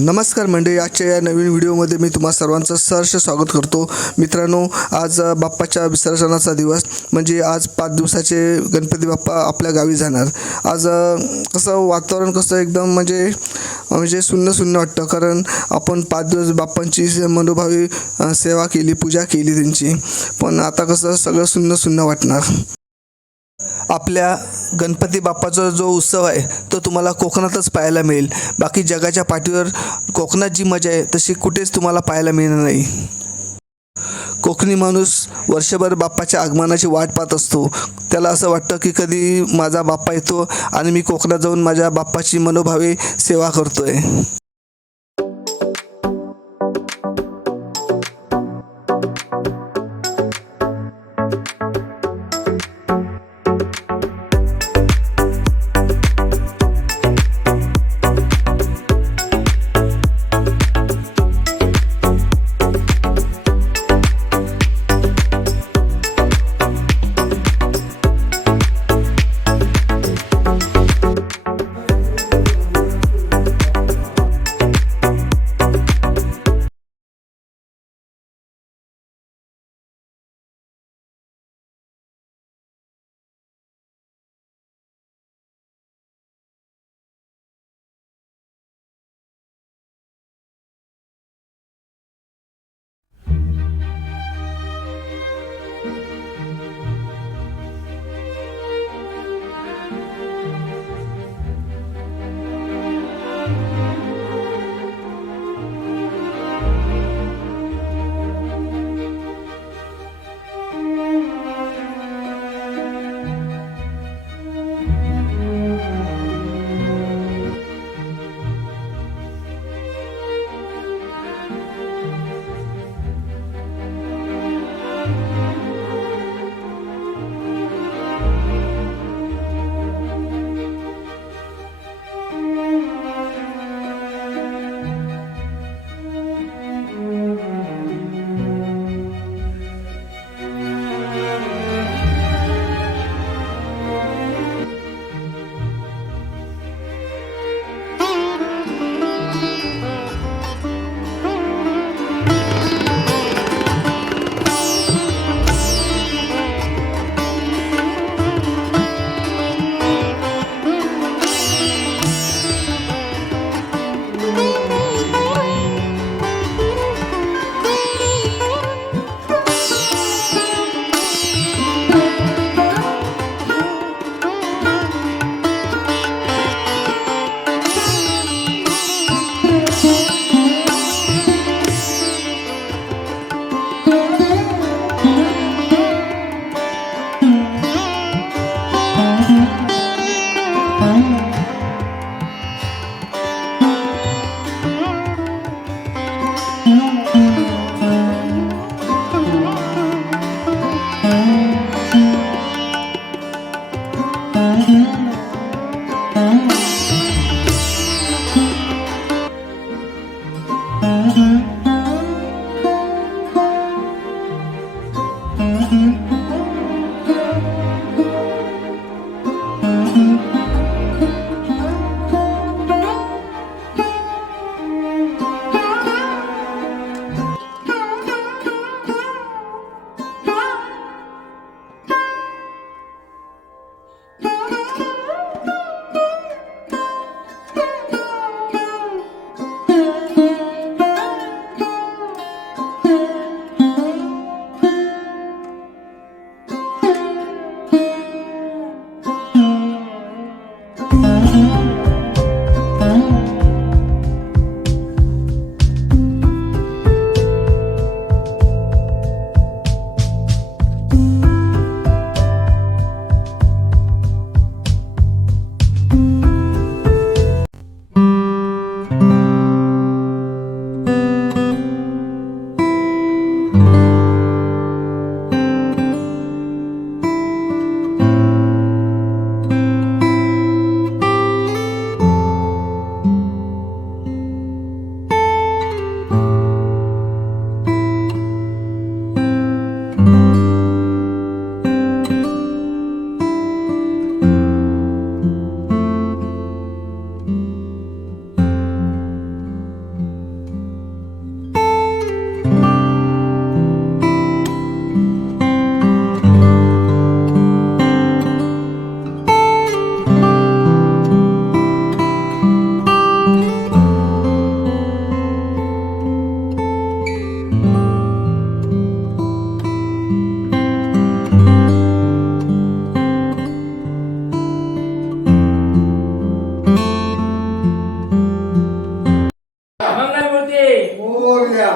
नमस्कार मंडळी, आजच्या या नवीन व्हिडिओमध्ये मी तुम्हा सर्वांचं सहर्ष स्वागत करतो. मित्रांनो, आज बाप्पाच्या विसर्जनाचा दिवस म्हणजे आज 5 दिवसाचे गणपती बाप्पा आपल्या गावी जाणार. आज कसं वातावरण कसं एकदम म्हणजे सुन्न वाटतं, कारण आपण 5 दिवस बाप्पांची मनोभावी सेवा केली, पूजा केली त्यांची. पण आता कसं सगळं सुन्न वाटणार. आपल्या गणपती बाप्पाचा जो उत्सव आहे तो तुम्हाला कोकणातच पाहायला मिळेल. बाकी जगाच्या पाठीवर कोकणात जी मजा आहे तशी कुठेच तुम्हाला पाहायला मिळणार नाही. कोकणी माणूस वर्षभर बाप्पाच्या आगमनाची वाट पाहत असतो. त्याला असं वाटतं की कधी माझा बाप्पा येतो आणि मी कोकणात जाऊन माझ्या बाप्पाची मनोभावे सेवा करतोय.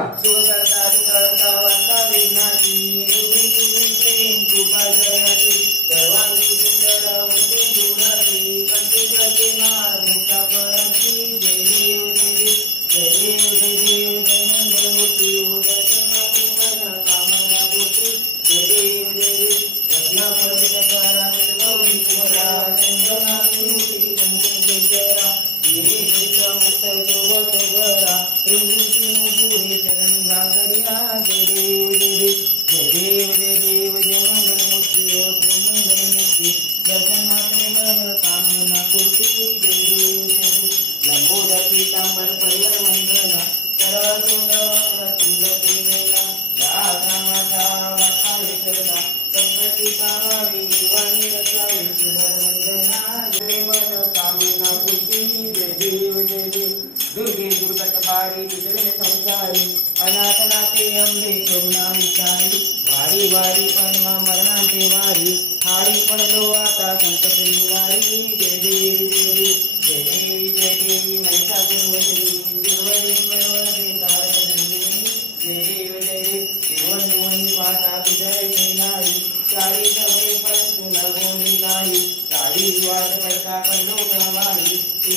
सुख करता दुःख वार्ता विघ्नाची निर्गुण सुगुण प्रेम कृपा जयाची सर्वांगी सुंदर वस्तू दुराची कंठी करते मार मुक्ता फळाची जय देव जय देव जय देव जय देव जय मंगलमूर्ती हो दर्शनाची मन कामना पूर्ती जय देव जय देव रत्नापरित करा गौरी कुमरा चंद्रनाथी मूर्ती कुंकुमेश्वरा हिरे श्रीचा मुक्त शोभत गरा प्रभूची मुपुरे चरण घागरिया जय देव जय देव जय देव जय देव जय मंगलमूर्ती हो श्री मंगलमूर्ती दर्शन मात्रे मन कामना पूर्ती जय देव जय देव लंबोदर पीतांबर परिवर वंदना सरळ तोंड वक्र तुंड प्रेमेला राधा माता वाकाळे करना संकटी कामावी जीवानी रचावी सुंदर वंदना जय मन कामना पूर्ती जय देव जय देव दुर्गे दुर्गत बारी दुसरे संसारी अनाथनाथे अंबे करुणा विचारी वारी वारी परमा मरणांचे वारी हारी पडलो आता संकट निवारी जय देव जय देव जय देवी जय देवी महिषासुर वैरी दुर्वरी तारक संजीवनी जय देव जय देव तिरुवंतवनी पाता विजय नारी चारी सवे पंतु नगोनी नाही चारी वाद करता पडलो प्रवाही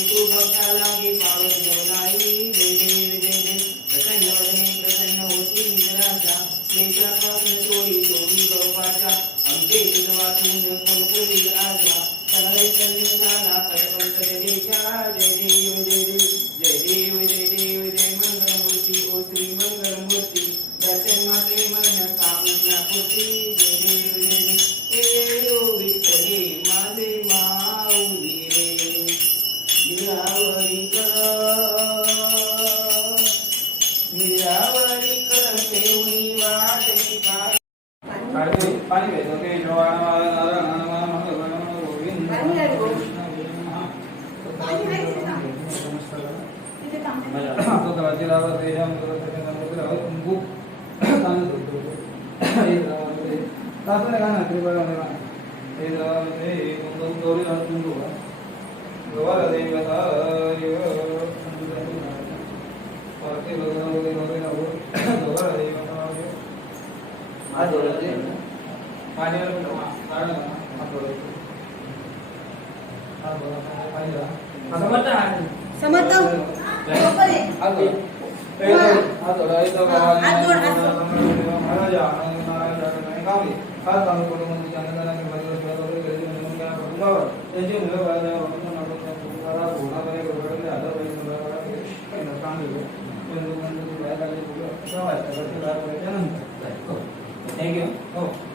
तू भक्ता लागी पावन जेवणाई जय देव जय देव प्रसन्न वदने प्रसन्न होती निराशा क्लेशापासून चोरी चोरी गौपाशा आमचे तुझ वाचून कुलकुली आशा सगळे चंद्र झाला परपंच देशा जय देव जय देव जय देव जय देव जय मंगलमूर्ती ओ श्री मंगलमूर्ती दर्शन मात्रे मन कामना पूर्ती जय देव जय देव ए ओ विठ्ठले माझे माऊली रे निरावरी कर ठेवणी वाटली काय पाणी घ्यायचं ते Thank you. Oh,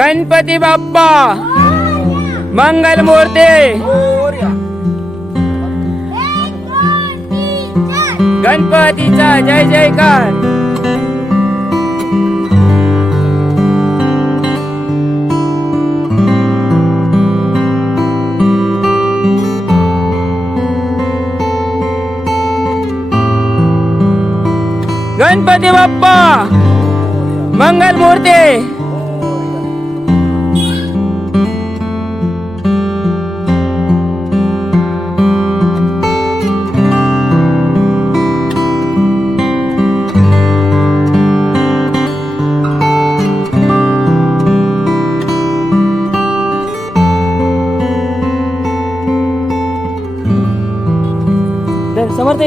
Ganpati Bappa मंगल मूर्ती गणपतीचा जय जयकार. गणपती बाप्पा मंगल मूर्ती. समर्थ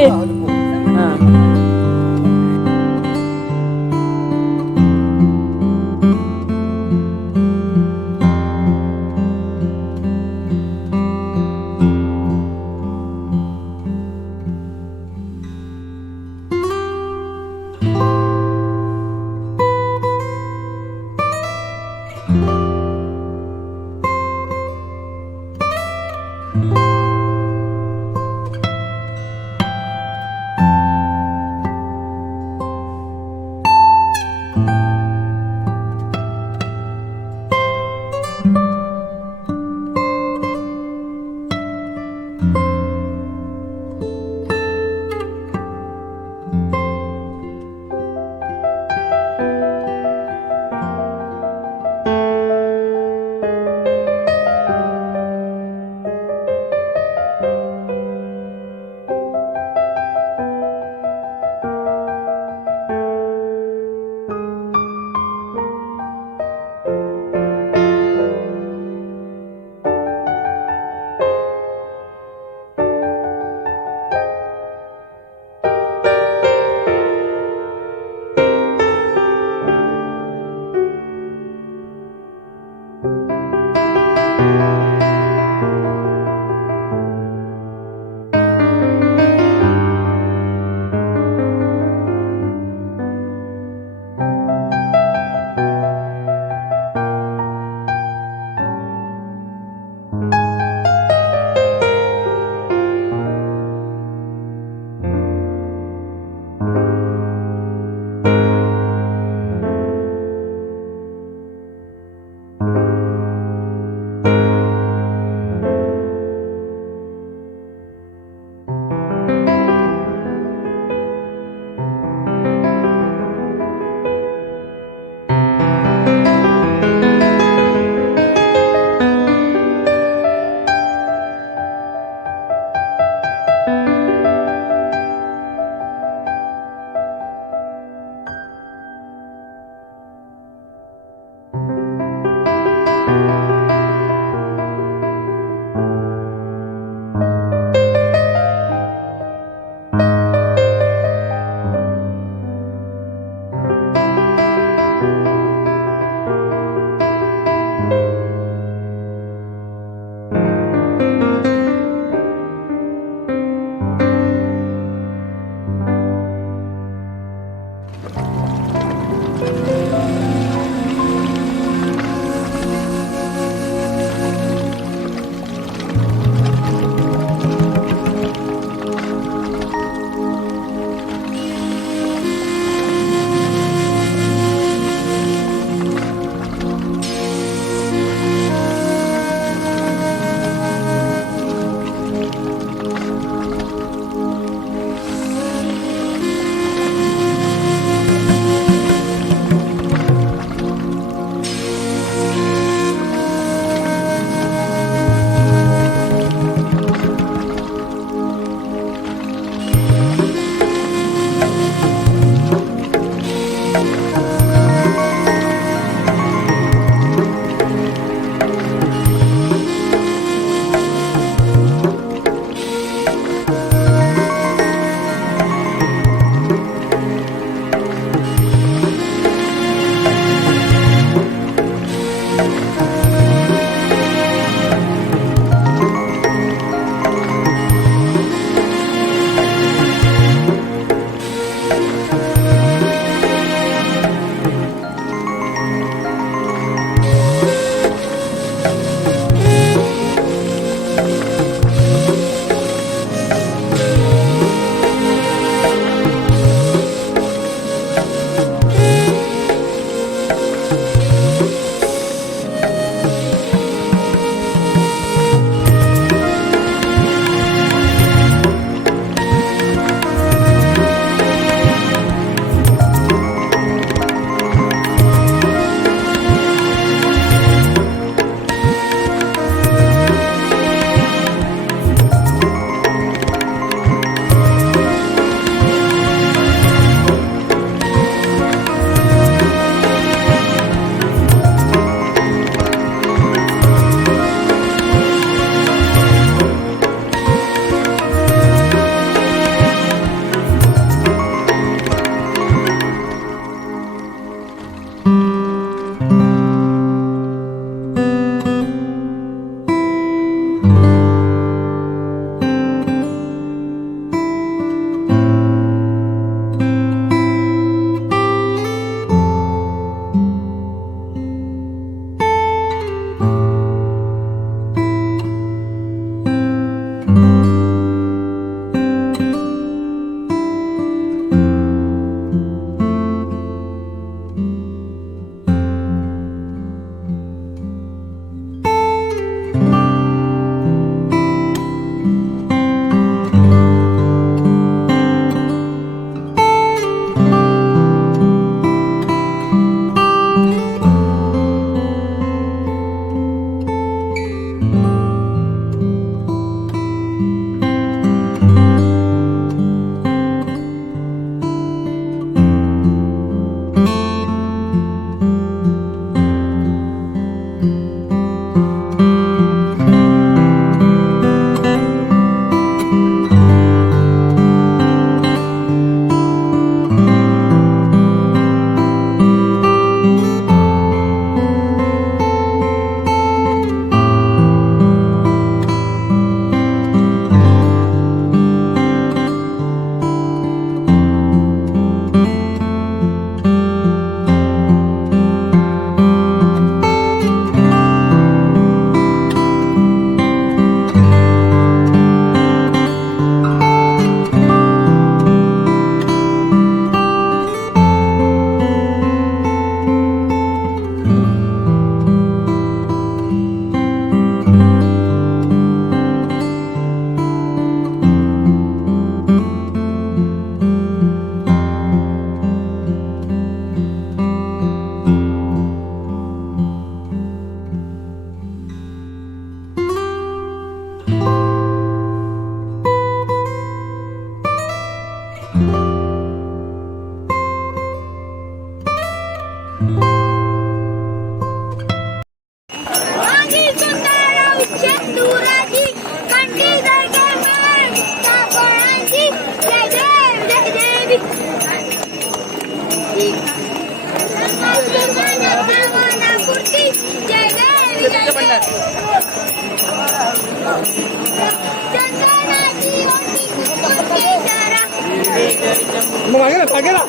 मग मागे ना मागे ना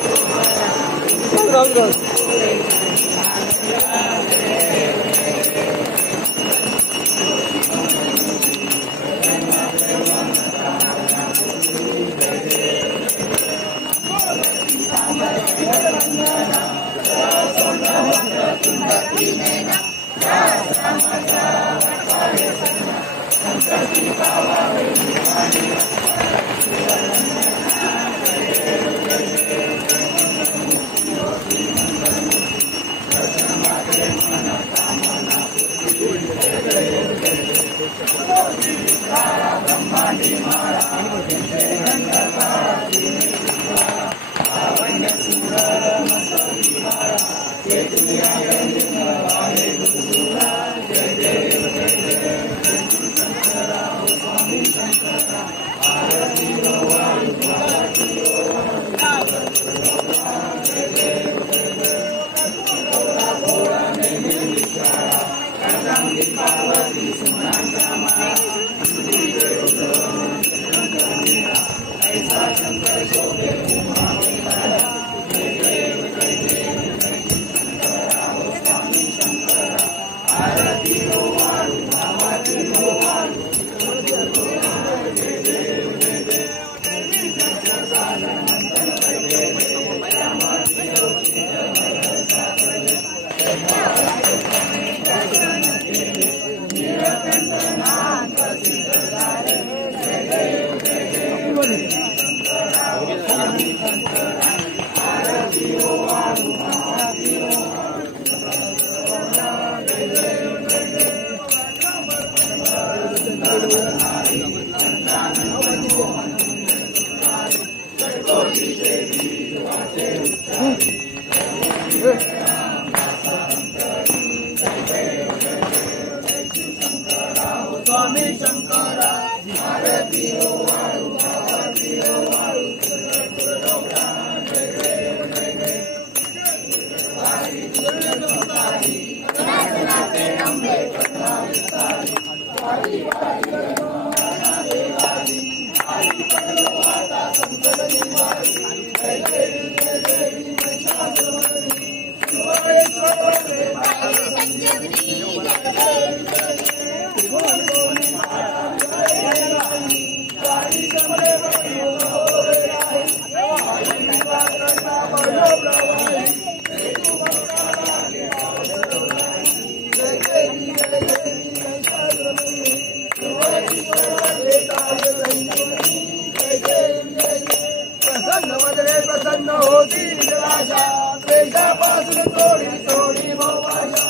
प्रसन्न होती निराशा द्वेषापासून थोडी थोडी भाषा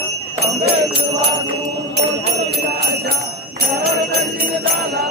अंबे निराशा शरण कल्ली दाला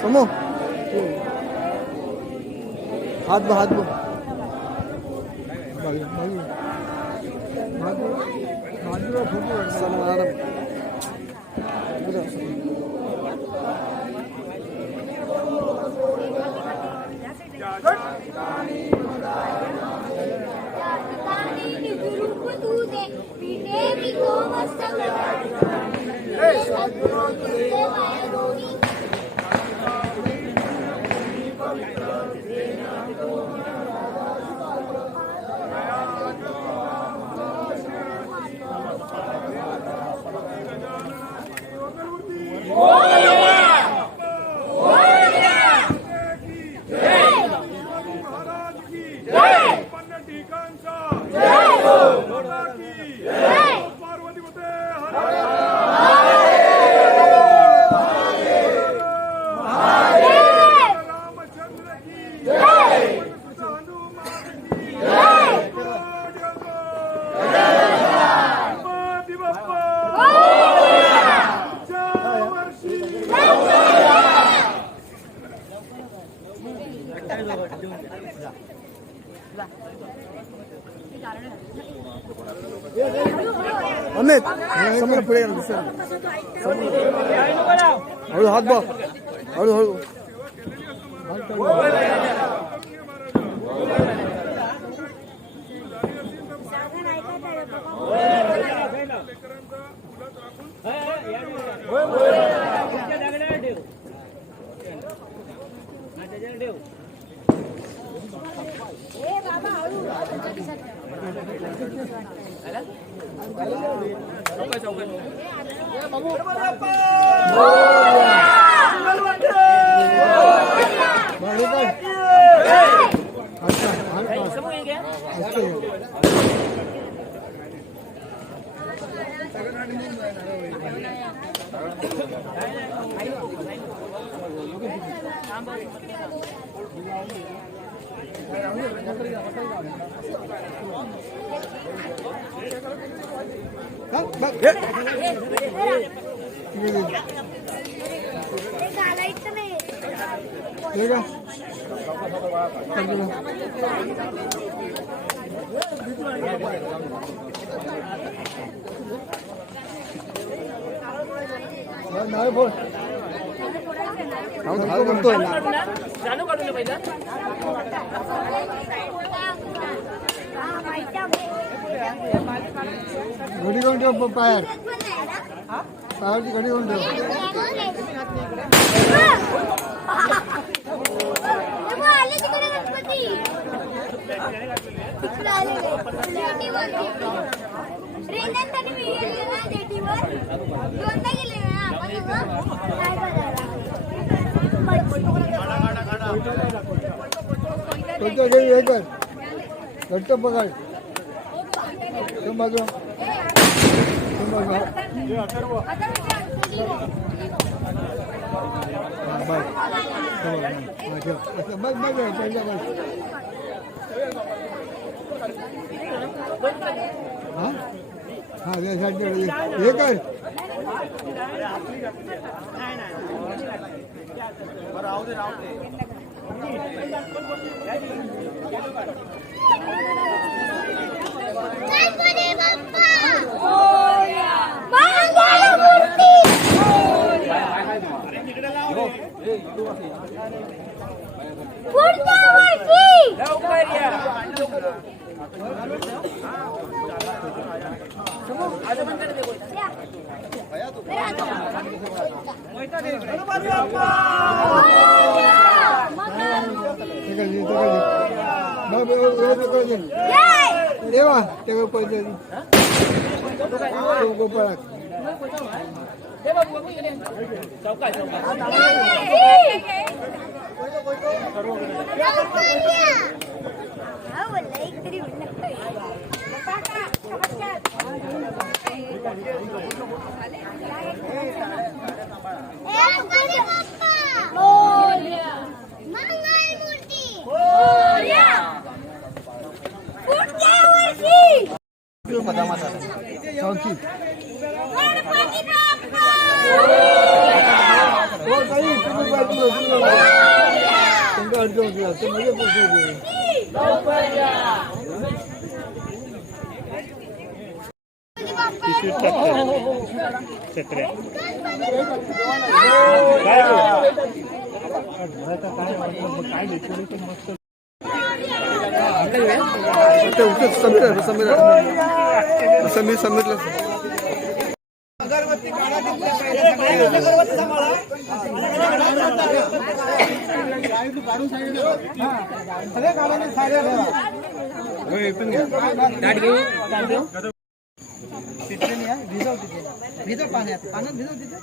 समो हाथ बो महाराज की उत्पन्न ठिकाणचा माता की पार्वती माते रामचंद्र की हनुमान की गणपती बाप्पा पुढच्या वर्षी अमित समोर पुढे गेला दिसत हळू हात बघ हळू हळू नाही बोल म्हणतोय घडी कोण ठेव पायार पायाची घडी कोण ठेव हे कर घट्ट पकड बाजू हे कर देवा त्या पैसे गोपाळात समीरला भिजव पाण्यात भिजव तिथे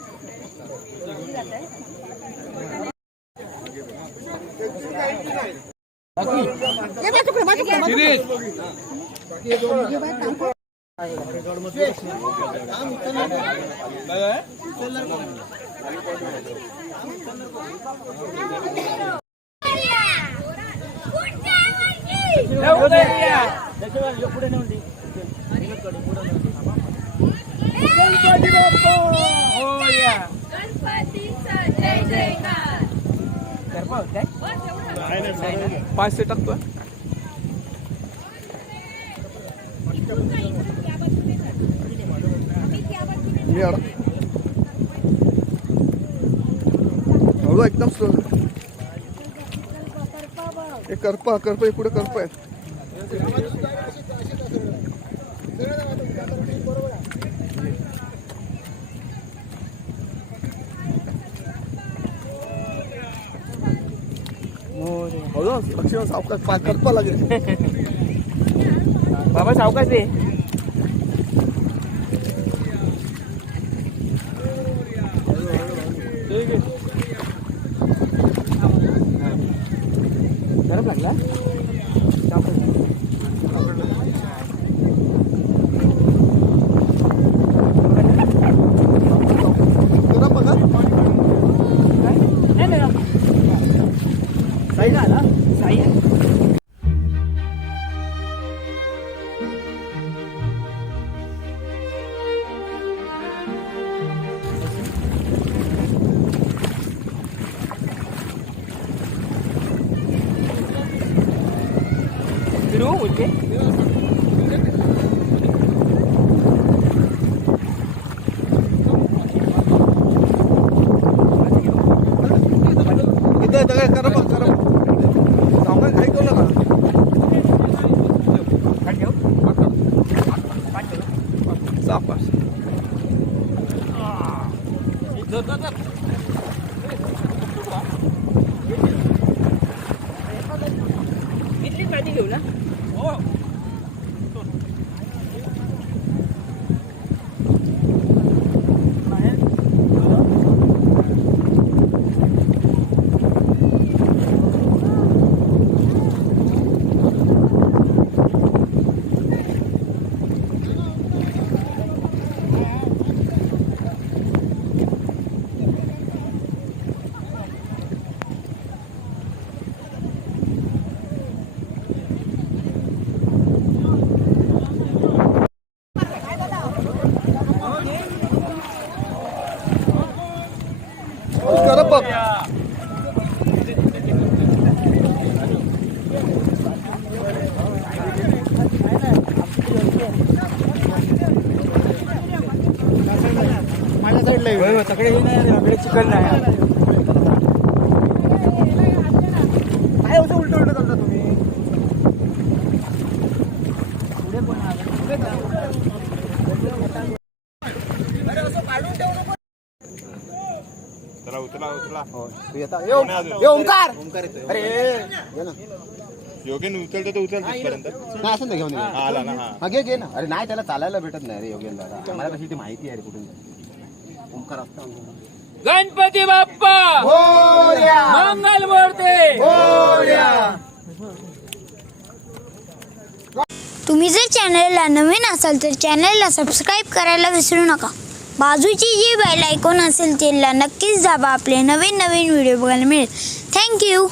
पाचशे टाकतो एकदम स्लो करपा पुढे करपा आहे लक्ष्मण सावकाश करपा लागेल बाबा सावकाश आहे गरम लागला उलटे इथली पाणी घेऊ ना सगळे हे नाही आपल्याकडे चिकन नाही काय असं उलट उलट करता तुम्ही पुढे पण ओंकार अरे योगेन उचलतो तो उचलतो पर्यंत नाही असं घेऊन आला ना हा घे ना अरे नाही त्याला चालायला भेटत नाही रे योगेन दादा आम्हाला कशी ती माहिती आहे रे कुठून ओंकार असता गणपती बाप्पा मंगल मूर्ती तुम्ही जर चॅनलला नवीन असाल तर चॅनलला सबस्क्राईब करायला विसरू नका बाजूची जी बेल आयकॉन असेल त्याला नक्कीच दाबा आपले नवीन व्हिडिओ बघायला मिळेल थँक्यू